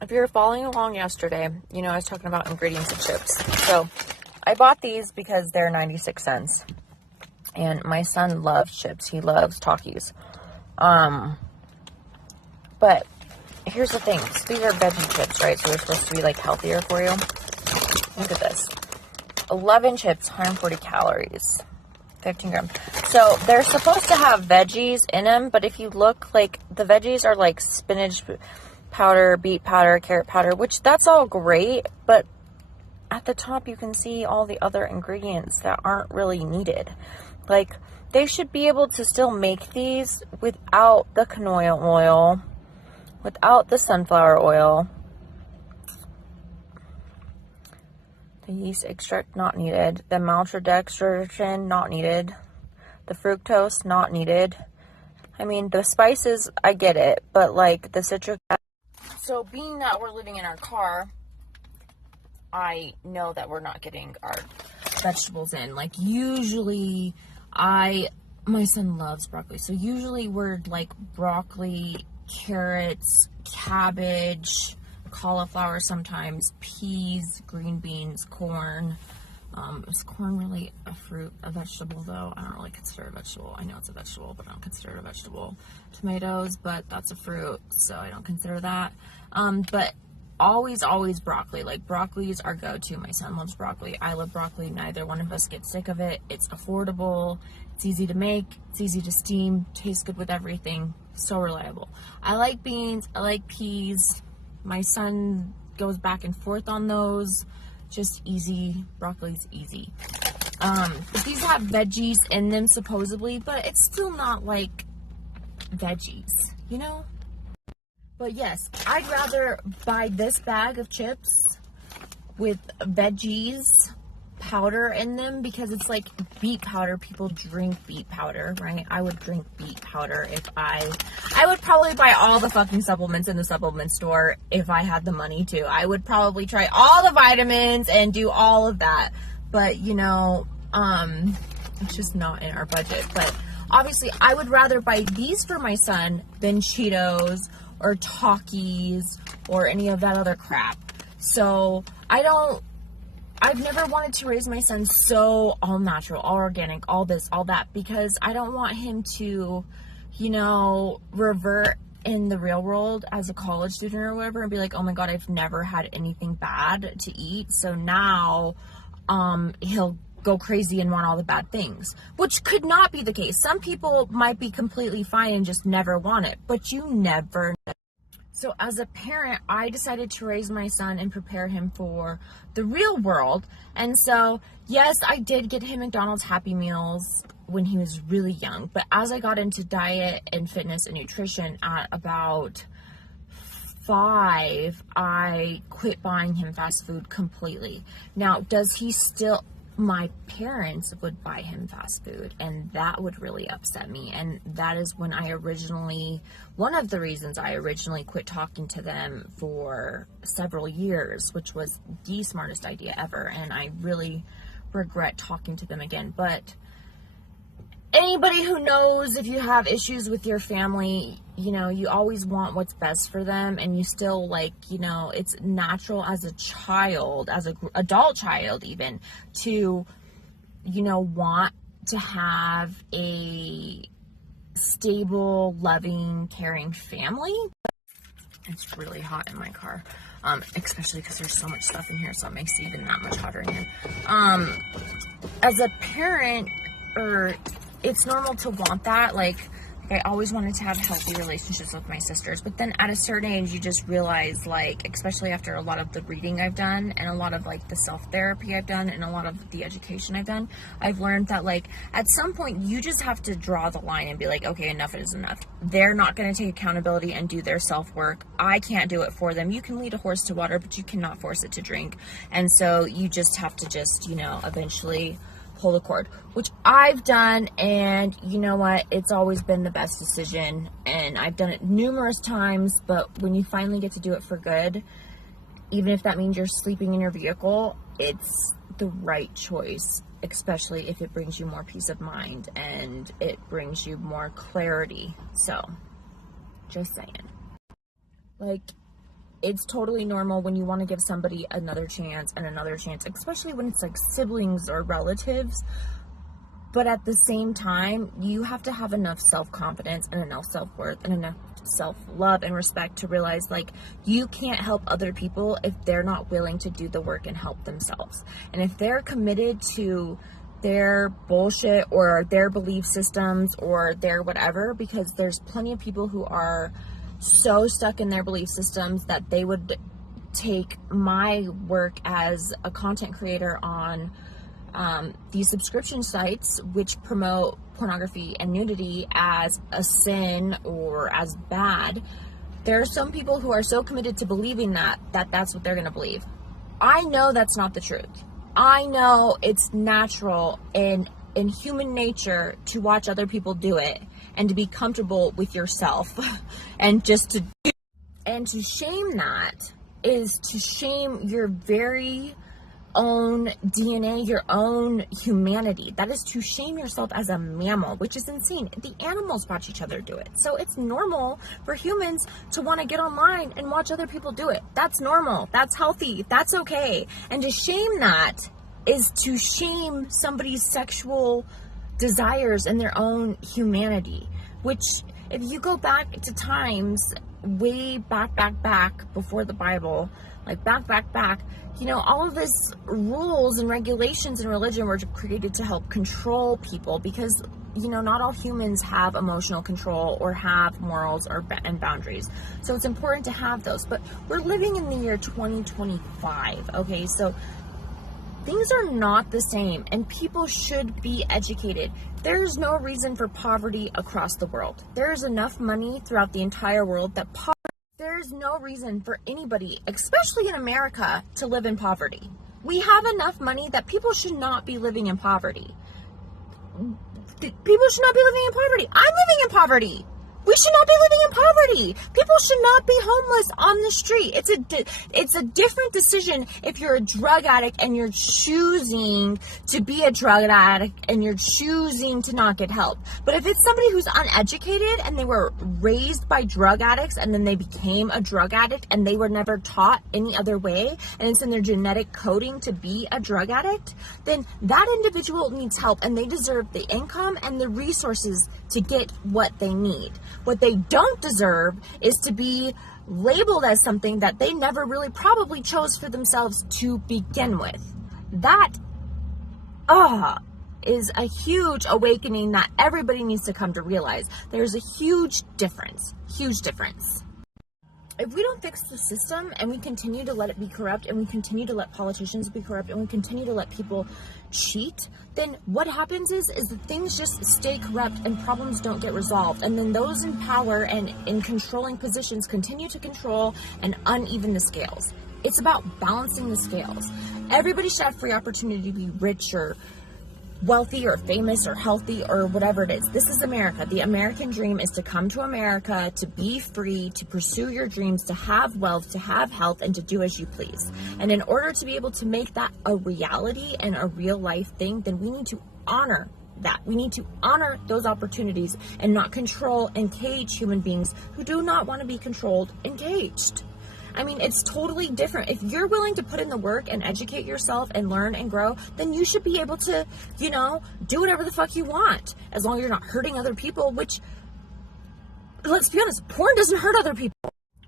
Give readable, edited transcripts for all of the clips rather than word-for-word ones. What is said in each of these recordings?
if you were following along yesterday, you know I was talking about ingredients of chips. So I bought these because they're 96 cents. And my son loves chips. He loves Takis. But here's the thing. So these are veggie chips, right? So they're supposed to be like healthier for you. Look at this. 11 chips, 140 calories. 15 grams. So they're supposed to have veggies in them, but if you look, like, the veggies are like spinach powder, beet powder, carrot powder, which that's all great, but at the top you can see all the other ingredients that aren't really needed. Like, they should be able to still make these without the canola oil, without the sunflower oil. The yeast extract not needed. The maltodextrin not needed. The fructose not needed. I mean, the spices, I get it, but like the citric acid. So being that we're living in our car, I know that we're not getting our vegetables in. Like, usually my son loves broccoli. So usually we're like broccoli, carrots, cabbage, cauliflower sometimes, peas, green beans, corn. Is corn really a vegetable though? I don't really consider it a vegetable. I know it's a vegetable, but I don't consider it a vegetable. Tomatoes, but that's a fruit, so I don't consider that. But always broccoli. Like, broccoli is our go-to. My son loves broccoli. I love broccoli. Neither one of us get sick of it. It's affordable. It's easy to make. It's easy to steam. Tastes good with everything. So reliable. I like beans. I like peas. My son goes back and forth on those. Just easy. Broccoli's easy. But these have veggies in them supposedly, but it's still not like veggies, you know? But yes, I'd rather buy this bag of chips with veggies powder in them, because it's like beet powder. People drink beet powder, right? I would drink beet powder if I would probably buy all the fucking supplements in the supplement store if I had the money to. I would probably try all the vitamins and do all of that. But, you know, it's just not in our budget. But obviously I would rather buy these for my son than Cheetos or Takis or any of that other crap. So I've never wanted to raise my son so all natural, all organic, all this, all that, because I don't want him to, you know, revert in the real world as a college student or whatever and be like, oh my God, I've never had anything bad to eat. So now, he'll go crazy and want all the bad things, which could not be the case. Some people might be completely fine and just never want it, but you never know. So as a parent, I decided to raise my son and prepare him for the real world. And so, yes, I did get him McDonald's Happy Meals when he was really young. But as I got into diet and fitness and nutrition at about 5, I quit buying him fast food completely. Now, does he still... My parents would buy him fast food, and that would really upset me. And that is when one of the reasons I originally quit talking to them for several years, which was the smartest idea ever. And I really regret talking to them again. But anybody who knows, if you have issues with your family, you know, you always want what's best for them, and you still, like, you know, it's natural as a child, as an adult child even, to, you know, want to have a stable, loving, caring family. It's really hot in my car, especially because there's so much stuff in here, so it makes it even that much hotter in here. As a parent, it's normal to want that. Like, I always wanted to have healthy relationships with my sisters, but then at a certain age, you just realize, like, especially after a lot of the reading I've done and a lot of, like, the self-therapy I've done and a lot of the education I've done, I've learned that, like, at some point, you just have to draw the line and be like, okay, enough is enough. They're not going to take accountability and do their self-work. I can't do it for them. You can lead a horse to water, but you cannot force it to drink. And so you just have to just, you know, eventually pull the cord, which I've done, and you know what, it's always been the best decision, and I've done it numerous times. But when you finally get to do it for good, even if that means you're sleeping in your vehicle, it's the right choice, especially if it brings you more peace of mind and it brings you more clarity. So just saying, like, it's totally normal when you want to give somebody another chance and another chance, especially when it's like siblings or relatives. But at the same time, you have to have enough self-confidence and enough self-worth and enough self-love and respect to realize, like, you can't help other people if they're not willing to do the work and help themselves. And if they're committed to their bullshit or their belief systems or their whatever, because there's plenty of people who are so stuck in their belief systems that they would take my work as a content creator on these subscription sites which promote pornography and nudity as a sin or as bad. There are some people who are so committed to believing that's what they're going to believe. I know that's not the truth. I know it's natural in human nature to watch other people do it and to be comfortable with yourself and just to do. And to shame that is to shame your very own DNA, your own humanity. That is to shame yourself as a mammal, which is insane. The animals watch each other do it. So it's normal for humans to want to get online and watch other people do it. That's normal. That's healthy. That's okay. And to shame that is to shame somebody's sexual desires and their own humanity, which if you go back to times way back before the Bible, like back, you know, all of this rules and regulations and religion were created to help control people because, you know, not all humans have emotional control or have morals and boundaries. So it's important to have those. But we're living in the year 2025, okay? So things are not the same and people should be educated. There's no reason for poverty across the world. There's enough money throughout the entire world that there's no reason for anybody, especially in America, to live in poverty. We have enough money that people should not be living in poverty. People should not be living in poverty. I'm living in poverty. We should not be living in poverty. People should not be homeless on the street. It's a different decision if you're a drug addict and you're choosing to be a drug addict and you're choosing to not get help. But if it's somebody who's uneducated and they were raised by drug addicts and then they became a drug addict and they were never taught any other way and it's in their genetic coding to be a drug addict, then that individual needs help and they deserve the income and the resources to get what they need. What they don't deserve is to be labeled as something that they never really probably chose for themselves to begin with. That is a huge awakening that everybody needs to come to realize. There's a huge difference. If we don't fix the system and we continue to let it be corrupt and we continue to let politicians be corrupt and we continue to let people cheat, then what happens is that things just stay corrupt and problems don't get resolved. And then those in power and in controlling positions continue to control and uneven the scales. It's about balancing the scales. Everybody should have free opportunity to be rich or wealthy or famous or healthy or whatever it is. This is America. The American dream is to come to America, to be free, to pursue your dreams, to have wealth, to have health, and to do as you please. And in order to be able to make that a reality and a real life thing, then we need to honor that. We need to honor those opportunities and not control and cage human beings who do not want to be controlled and caged. I mean, it's totally different. If you're willing to put in the work and educate yourself and learn and grow, then you should be able to, you know, do whatever the fuck you want, as long as you're not hurting other people, which, let's be honest, porn doesn't hurt other people.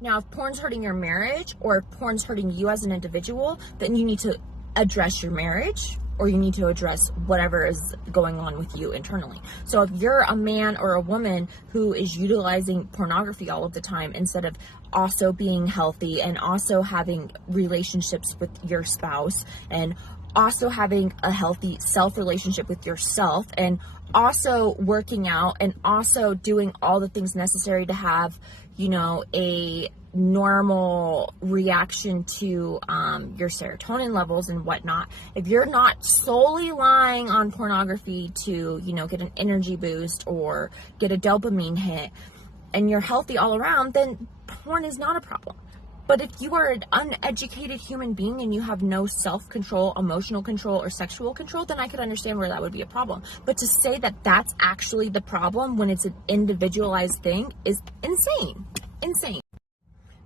Now, if porn's hurting your marriage or if porn's hurting you as an individual, then you need to address your marriage or you need to address whatever is going on with you internally. So if you're a man or a woman who is utilizing pornography all of the time instead of also being healthy and also having relationships with your spouse and also having a healthy self-relationship with yourself and also working out and also doing all the things necessary to have, you know, a normal reaction to your serotonin levels and whatnot. If you're not solely relying on pornography to, you know, get an energy boost or get a dopamine hit and you're healthy all around, then porn is not a problem. But if you are an uneducated human being and you have no self-control, emotional control, or sexual control, then I could understand where that would be a problem. But to say that that's actually the problem when it's an individualized thing is insane.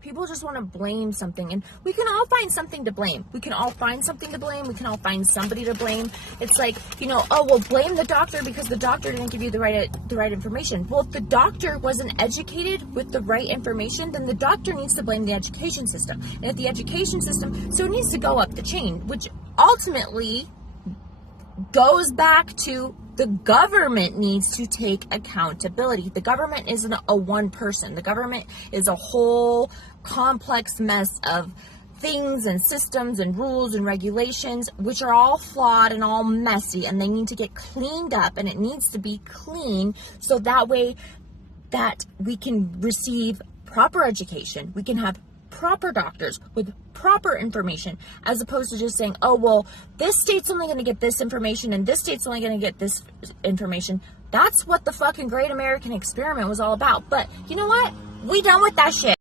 People just want to blame something, and we can all find something to blame. We can all find something to blame. We can all find somebody to blame. It's like, you know, oh, well, blame the doctor because the doctor didn't give you the right information. Well, if the doctor wasn't educated with the right information, then the doctor needs to blame the education system. And if the education system, so it needs to go up the chain, which ultimately goes back to the government needs to take accountability. The government isn't a one person. The government is a whole complex mess of things and systems and rules and regulations, which are all flawed and all messy, and they need to get cleaned up, and it needs to be clean so that way that we can receive proper education. We can have proper doctors with proper information, as opposed to just saying, oh, well, this state's only going to get this information and this state's only going to get this information. That's what the fucking great American experiment was all about. But you know what? We done with that shit.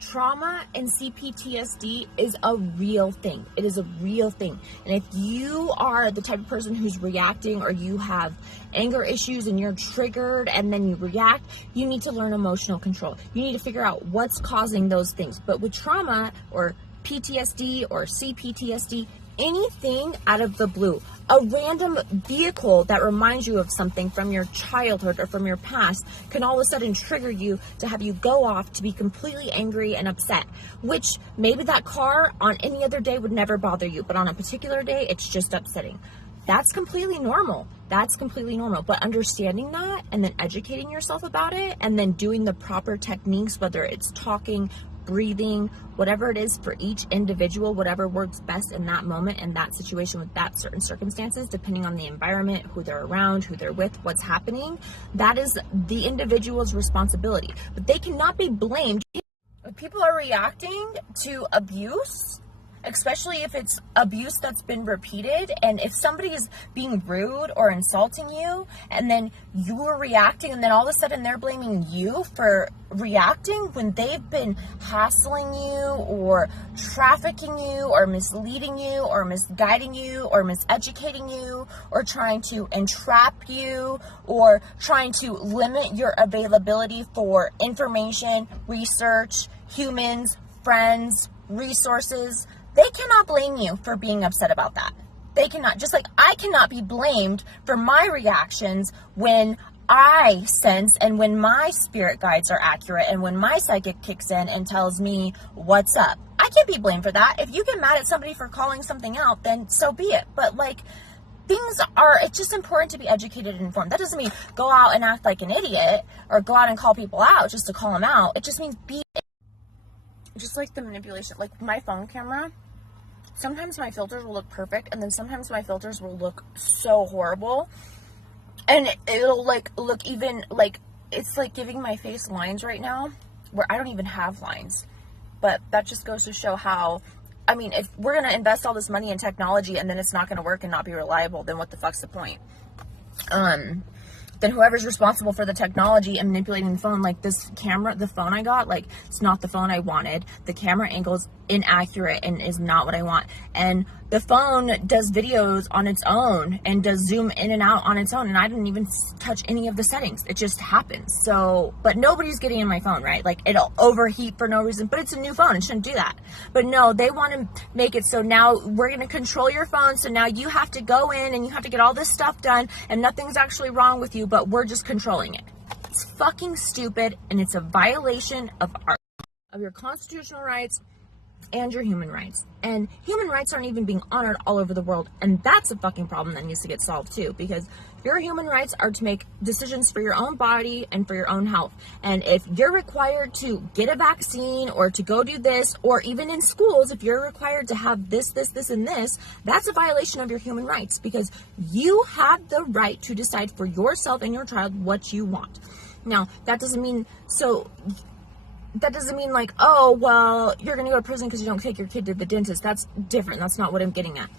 Trauma and CPTSD is a real thing. It is a real thing. And if you are the type of person who's reacting, or you have anger issues and you're triggered and then you react, you need to learn emotional control. You need to figure out what's causing those things. But with trauma or PTSD or CPTSD, anything out of the blue, a random vehicle that reminds you of something from your childhood or from your past can all of a sudden trigger you to have you go off to be completely angry and upset, which maybe that car on any other day would never bother you, but on a particular day, it's just upsetting. That's completely normal. That's completely normal. But understanding that and then educating yourself about it and then doing the proper techniques, whether it's talking, breathing, whatever it is for each individual, whatever works best in that moment and that situation with that certain circumstances, depending on the environment, who they're around, who they're with, what's happening, that is the individual's responsibility. But they cannot be blamed. If people are reacting to abuse, especially if it's abuse that's been repeated, and if somebody is being rude or insulting you and then you are reacting, and then all of a sudden they're blaming you for reacting when they've been hassling you or trafficking you or misleading you or misguiding you or miseducating you or trying to entrap you or trying to limit your availability for information, research, humans, friends, resources, they cannot blame you for being upset about that. They cannot. Just like I cannot be blamed for my reactions when I sense and when my spirit guides are accurate and when my psychic kicks in and tells me what's up. I can't be blamed for that. If you get mad at somebody for calling something out, then so be it. But like, it's just important to be educated and informed. That doesn't mean go out and act like an idiot or go out and call people out just to call them out. It just means be, just like the manipulation, like my phone camera. Sometimes my filters will look perfect, and then sometimes my filters will look so horrible, and it'll like look even like it's like giving my face lines right now where I don't even have lines. But that just goes to show how, I mean, if we're gonna invest all this money in technology and then it's not gonna work and not be reliable, then what the fuck's the point? Then whoever's responsible for the technology and manipulating the phone, like this camera, the phone I got, like it's not the phone I wanted. The camera angle's inaccurate and is not what I want. And the phone does videos on its own and does zoom in and out on its own. And I didn't even touch any of the settings. It just happens. So, but nobody's getting in my phone, right? Like it'll overheat for no reason, but it's a new phone. It shouldn't do that. But no, they want to make it so now we're going to control your phone. So now you have to go in and you have to get all this stuff done and nothing's actually wrong with you, but we're just controlling it. It's fucking stupid, and it's a violation of your constitutional rights and your human rights. And human rights aren't even being honored all over the world, and that's a fucking problem that needs to get solved too, because your human rights are to make decisions for your own body and for your own health. And if you're required to get a vaccine or to go do this, or even in schools, if you're required to have this, and this, that's a violation of your human rights, because you have the right to decide for yourself and your child what you want. Now, that doesn't mean like, oh, well, you're going to go to prison because you don't take your kid to the dentist. That's different. That's not what I'm getting at.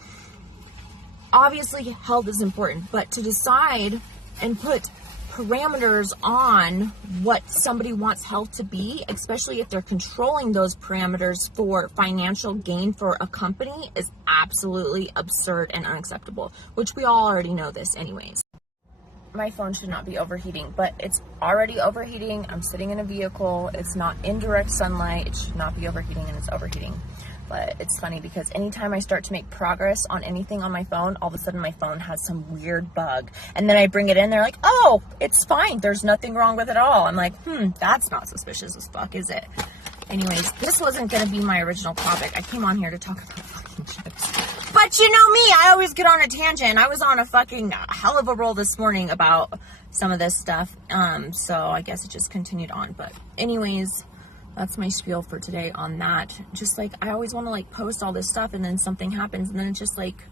Obviously, health is important, but to decide and put parameters on what somebody wants health to be, especially if they're controlling those parameters for financial gain for a company, is absolutely absurd and unacceptable, which we all already know this anyways. my phone should not be overheating, but it's already overheating. I'm sitting in a vehicle. It's not in direct sunlight. It should not be overheating, and it's overheating. But it's funny because anytime I start to make progress on anything on my phone, all of a sudden my phone has some weird bug. And then I bring it in, they're like, oh, it's fine. There's nothing wrong with it at all. I'm like, that's not suspicious as fuck, is it? Anyways, this wasn't going to be my original topic. I came on here to talk about fucking chips. But you know me, I always get on a tangent. I was on a fucking hell of a roll this morning about some of this stuff. So I guess it just continued on. But anyways, that's my spiel for today on that. Just like, I always want to like post all this stuff and then something happens and then it's just like,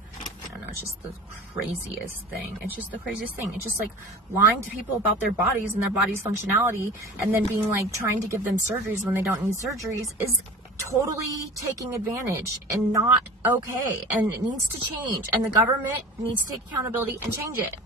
I don't know, it's just the craziest thing. It's just the craziest thing. It's just like lying to people about their bodies and their body's functionality and then being like trying to give them surgeries when they don't need surgeries is totally taking advantage and not okay. And it needs to change. And the government needs to take accountability and change it.